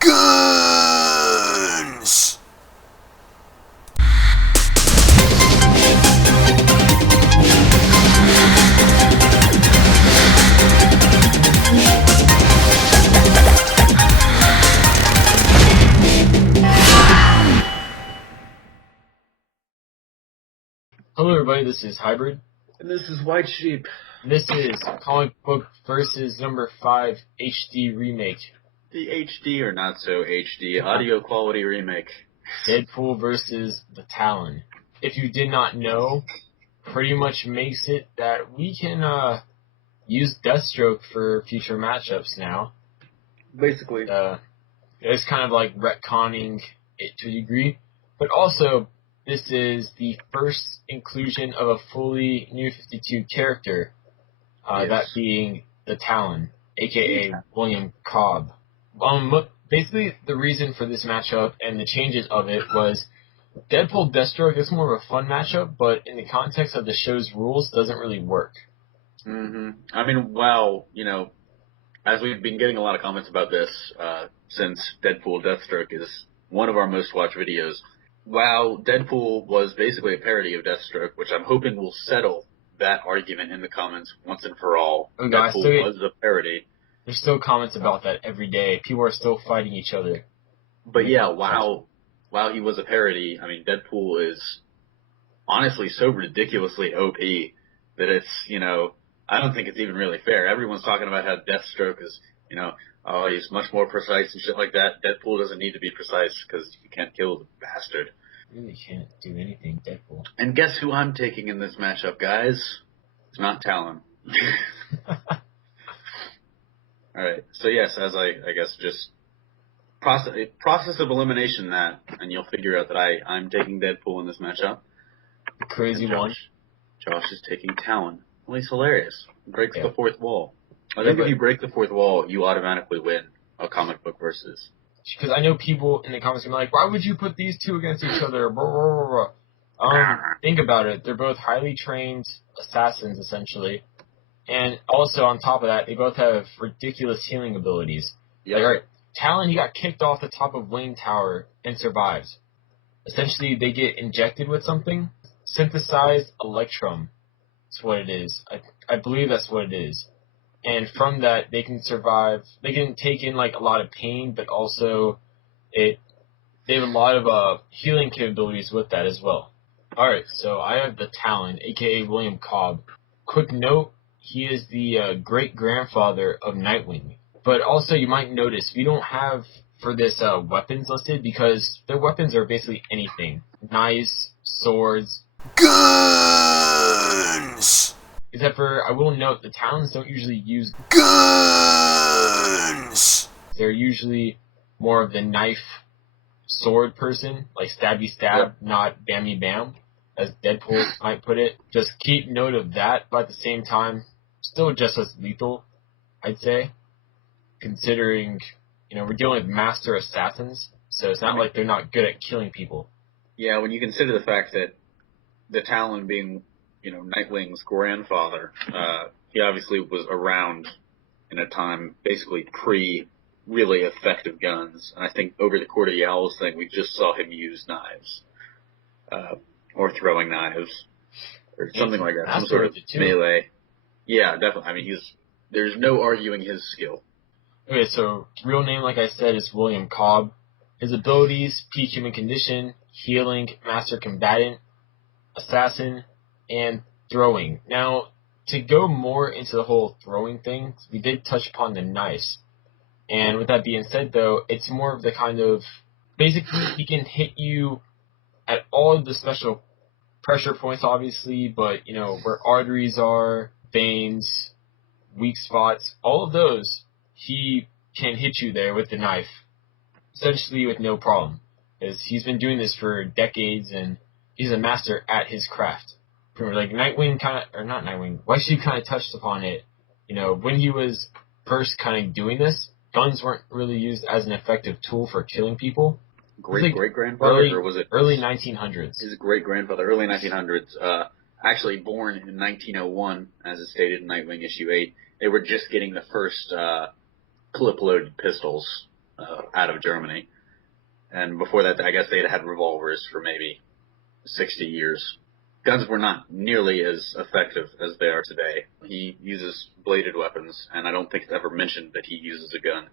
Guns! Hello everybody, this is Hybrid. And this is White Sheep. This is Comic Book Versus number 5 HD Remake. The HD or not so HD audio quality remake. Deadpool versus the Talon. If you did not know, pretty much makes it that we can use Deathstroke for future matchups now. Basically. It's kind of like retconning it to a degree. But also, this is the first inclusion of a fully New 52 character, Yes. that being the Talon, aka William Cobb. Basically, the reason for this matchup and the changes of it was Deadpool Deathstroke is more of a fun matchup, but in the context of the show's rules, doesn't really work. Mm-hmm. I mean, wow, as we've been getting a lot of comments about this since Deadpool Deathstroke is one of our most watched videos. While Deadpool was basically a parody of Deathstroke, which I'm hoping will settle that argument in the comments once and for all. Oh, Deadpool was a parody. There's still comments about that every day. People are still fighting each other. But yeah, while he was a parody, I mean, Deadpool is honestly so ridiculously OP that it's, I don't think it's even really fair. Everyone's talking about how Deathstroke is, oh, he's much more precise and shit like that. Deadpool doesn't need to be precise because you can't kill the bastard. You really can't do anything, Deadpool. And guess who I'm taking in this matchup, guys? It's not Talon. Alright, so yes, as I guess just process of elimination that, and you'll figure out that I'm taking Deadpool in this matchup. The crazy one. Josh is taking Talon. Well, he's hilarious. Breaks the fourth wall. I think but if you break the fourth wall, you automatically win a comic book versus. Because I know people in the comments are like, why would you put these two against each other? Blah, blah, blah, blah. Think about it. They're both highly trained assassins, essentially. And also, on top of that, they both have ridiculous healing abilities. Yep. Like, alright, Talon, he got kicked off the top of Wayne Tower and survives. Essentially, they get injected with something. Synthesized electrum. That's what it is. I believe that's what it is. And from that, they can survive. They can take in, like, a lot of pain, but also they have a lot of healing capabilities with that as well. Alright, so I have the Talon, a.k.a. William Cobb. Quick note, he is the great-grandfather of Nightwing. But also, you might notice, we don't have, for this, weapons listed, because their weapons are basically anything. Knives, swords. Guns! Except for, I will note, the Talons don't usually use guns. They're usually more of the knife, sword person, like stabby stab, not bammy bam, as Deadpool might put it. Just keep note of that, but at the same time, still just as lethal, I'd say. Considering, we're dealing with master assassins, so it's not like they're not good at killing people. Yeah, when you consider the fact that the Talon being, Nightwing's grandfather, he obviously was around in a time basically pre-really effective guns. And I think over the Court of the Owls thing, we just saw him use knives. Or throwing knives. Or something like that. Some sort of melee. Yeah, definitely. I mean, there's no arguing his skill. Okay, so real name, like I said, is William Cobb. His abilities: peak human condition, healing, master combatant, assassin, and throwing. Now, to go more into the whole throwing thing, we did touch upon the knives. And with that being said, though, it's more of the kind of, basically, he can hit you at all of the special pressure points, obviously, but, where arteries are, veins, weak spots, all of those, he can hit you there with the knife, essentially with no problem. Because he's been doing this for decades, and he's a master at his craft. Like Nightwing not Nightwing, White Sheep kind of touched upon it. When he was first kind of doing this, guns weren't really used as an effective tool for killing people. Great-grandfather, or was it early 1900s? His great-grandfather, early 1900s, actually born in 1901, as is stated in Nightwing issue 8. They were just getting the first clip-loaded pistols out of Germany. And before that, I guess they'd had revolvers for maybe 60 years. Guns were not nearly as effective as they are today. He uses bladed weapons, and I don't think it's ever mentioned that he uses a gun.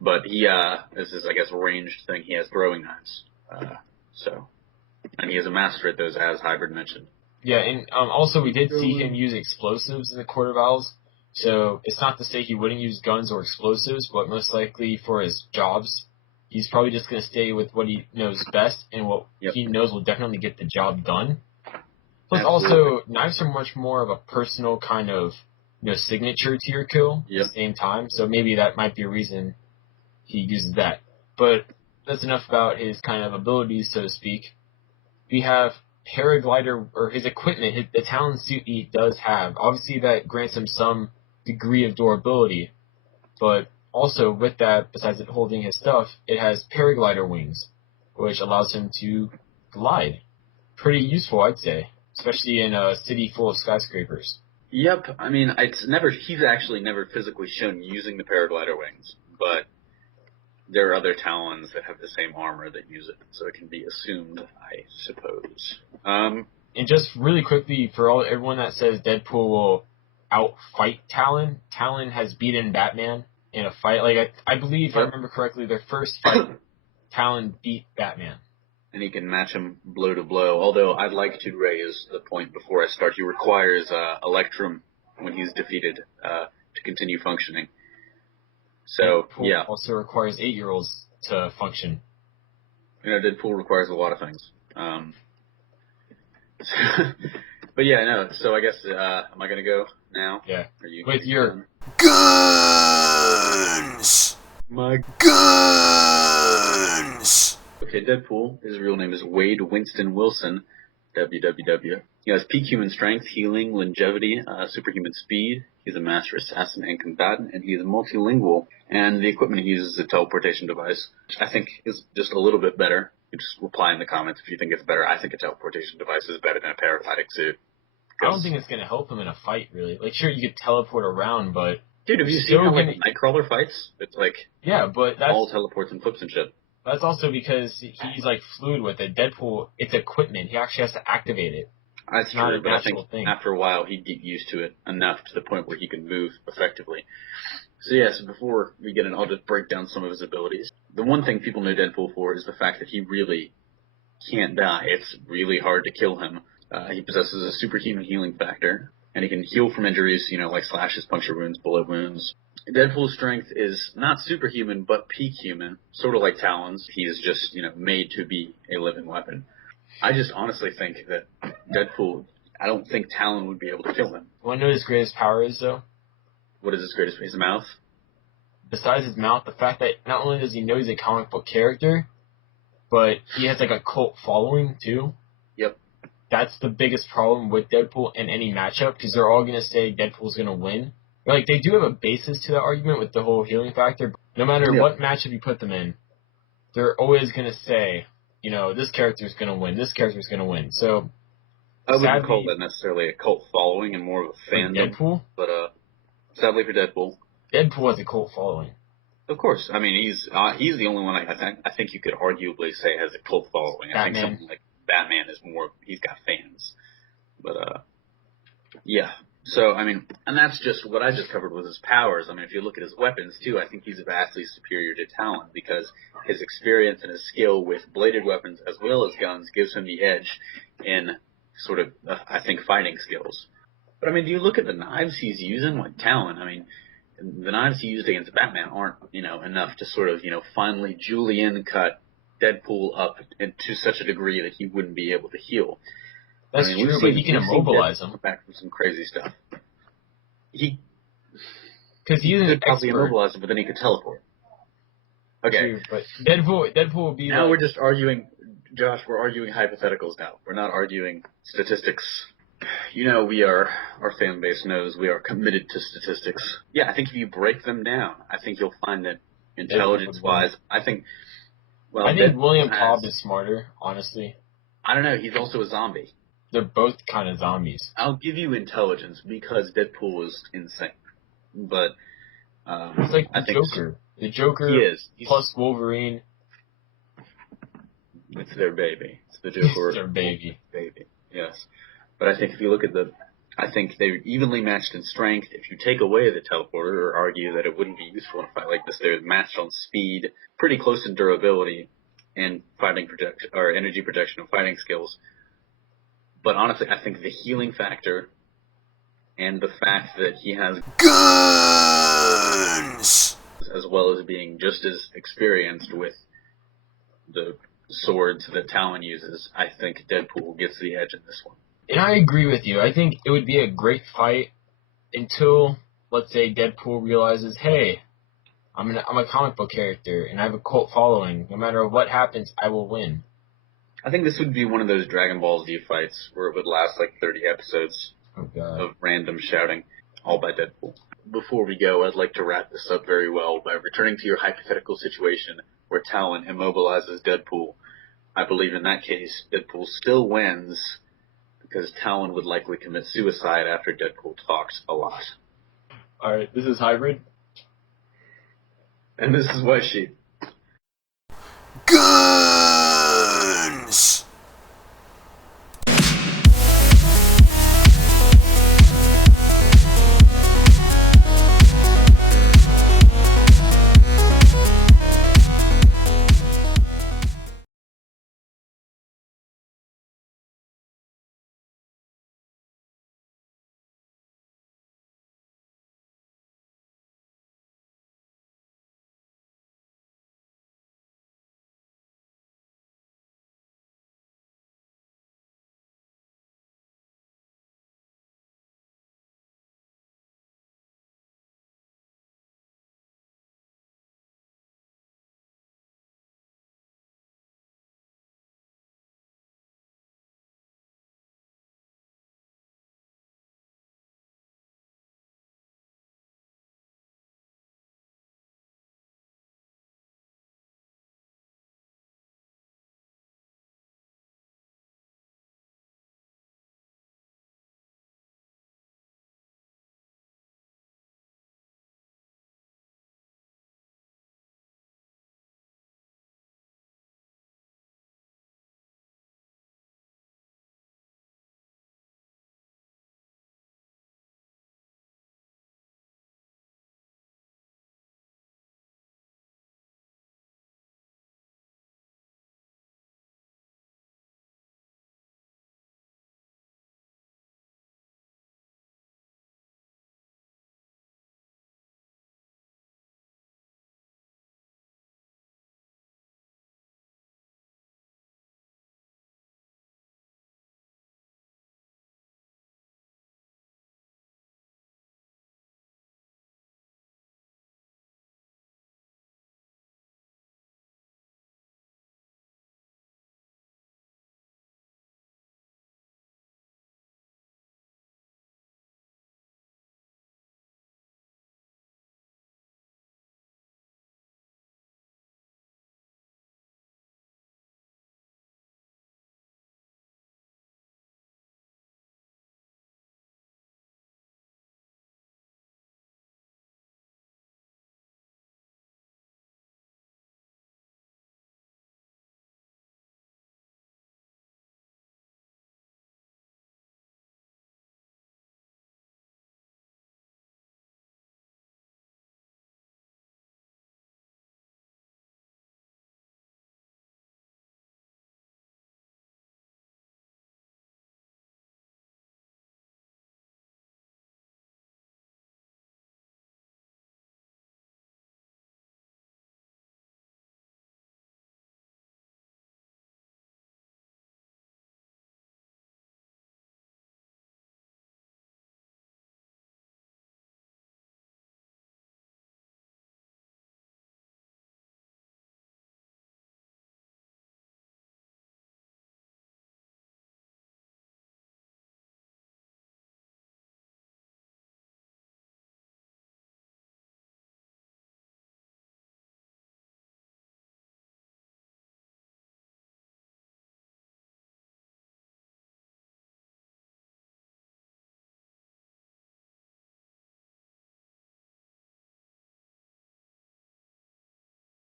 But this is, I guess, a ranged thing. He has throwing knives. And he is a master at those, as Hybrid mentioned. Yeah, and also we did see him use explosives in the Court of Owls. So it's not to say he wouldn't use guns or explosives, but most likely for his jobs, he's probably just going to stay with what he knows best and what he knows will definitely get the job done. Plus, also, knives are much more of a personal kind of signature to your kill at the same time. So maybe that might be a reason he uses that. But that's enough about his kind of abilities, so to speak. We have paraglider, or his equipment, the Talon suit he does have. Obviously, that grants him some degree of durability. But also, with that, besides it holding his stuff, it has paraglider wings, which allows him to glide. Pretty useful, I'd say, especially in a city full of skyscrapers. Yep. I mean, he's actually never physically shown using the paraglider wings, but there are other Talons that have the same armor that use it, so it can be assumed, I suppose. And just really quickly, for everyone that says Deadpool will outfight Talon, Talon has beaten Batman in a fight. Like, I believe, if I remember correctly, their first fight, Talon beat Batman. And he can match him blow to blow, although I'd like to raise the point before I start. He requires Electrum when he's defeated to continue functioning. So, Deadpool also requires 8-year-olds to function. Deadpool requires a lot of things. But yeah, no. So I guess, am I going to go now? Yeah. With your guns. My Guns. Okay, Deadpool. His real name is Wade Winston Wilson. WWW. He has peak human strength, healing, longevity, superhuman speed. He's a master assassin and combatant, and he is multilingual. And the equipment he uses is a teleportation device, which I think is just a little bit better. You just reply in the comments if you think it's better. I think a teleportation device is better than a paragliding suit. I don't think it's going to help him in a fight, really. Like, sure, you could teleport around, but... Dude, have you seen how, Nightcrawler fights? It's like... Yeah, but that's... all teleports and flips and shit. That's also because he's, fluid with it. Deadpool, it's equipment. He actually has to activate it. That's true, but I think after a while he'd get used to it enough to the point where he can move effectively. So before we get in, I'll just break down some of his abilities. The one thing people know Deadpool for is the fact that he really can't die. It's really hard to kill him. He possesses a superhuman healing factor, and he can heal from injuries, like slashes, puncture wounds, bullet wounds. Deadpool's strength is not superhuman, but peak human, sort of like Talon's. He is just, made to be a living weapon. I just honestly think that Deadpool, I don't think Talon would be able to kill him. Want to know what his greatest power is, though? What is his greatest? His mouth? Besides his mouth, the fact that not only does he know he's a comic book character, but he has, a cult following, too. Yep. That's the biggest problem with Deadpool in any matchup, because they're all going to say Deadpool's going to win. They do have a basis to that argument with the whole healing factor. But no matter what matchup you put them in, they're always going to say, this character's going to win, this character's going to win. So, I wouldn't call that necessarily a cult following and more of a fandom. Deadpool? But, sadly for Deadpool. Deadpool has a cult following. Of course. I mean, he's the only one I think you could arguably say has a cult following. Batman. I think something like Batman is more, he's got fans. But, yeah. So, I mean, and that's just what I just covered with his powers. I mean, if you look at his weapons, too, I think he's vastly superior to Talon because his experience and his skill with bladed weapons as well as guns gives him the edge in sort of, I think, fighting skills. But, I mean, do you look at the knives he's using like Talon? I mean, the knives he used against Batman aren't, enough to sort of, finally Julian cut Deadpool up to such a degree that he wouldn't be able to heal. That's true, but he can immobilize him. Back from some crazy stuff. Because he's an expert. Probably immobilize him, but then he could teleport. Okay. True, but Deadpool will be. Now we're just arguing, Josh. We're arguing hypotheticals now. We're not arguing statistics. Our fan base knows we are committed to statistics. Yeah, I think if you break them down, I think you'll find that intelligence-wise, I think William Cobb is smarter, honestly. I don't know. He's also a zombie. They're both kind of zombies. I'll give you intelligence because Deadpool was insane. But It's like I the think Joker. The Joker he is. plus Wolverine. It's their baby. It's the Joker. It's their baby. Baby. Yes. But I think if you look at I think they're evenly matched in strength. If you take away the teleporter or argue that it wouldn't be useful in a fight like this, they're matched on speed, pretty close in durability, and fighting protection or energy protection and fighting skills. But honestly, I think the healing factor and the fact that he has Guns! as well as being just as experienced with the swords that Talon uses, I think Deadpool gets the edge in this one. And I agree with you. I think it would be a great fight until, let's say, Deadpool realizes, hey, I'm a comic book character and I have a cult following. No matter what happens, I will win. I think this would be one of those Dragon Ball Z fights where it would last like 30 episodes of random shouting, all by Deadpool. Before we go, I'd like to wrap this up very well by returning to your hypothetical situation where Talon immobilizes Deadpool. I believe in that case, Deadpool still wins because Talon would likely commit suicide after Deadpool talks a lot. Alright, this is Hybrid. And this is White Sheep.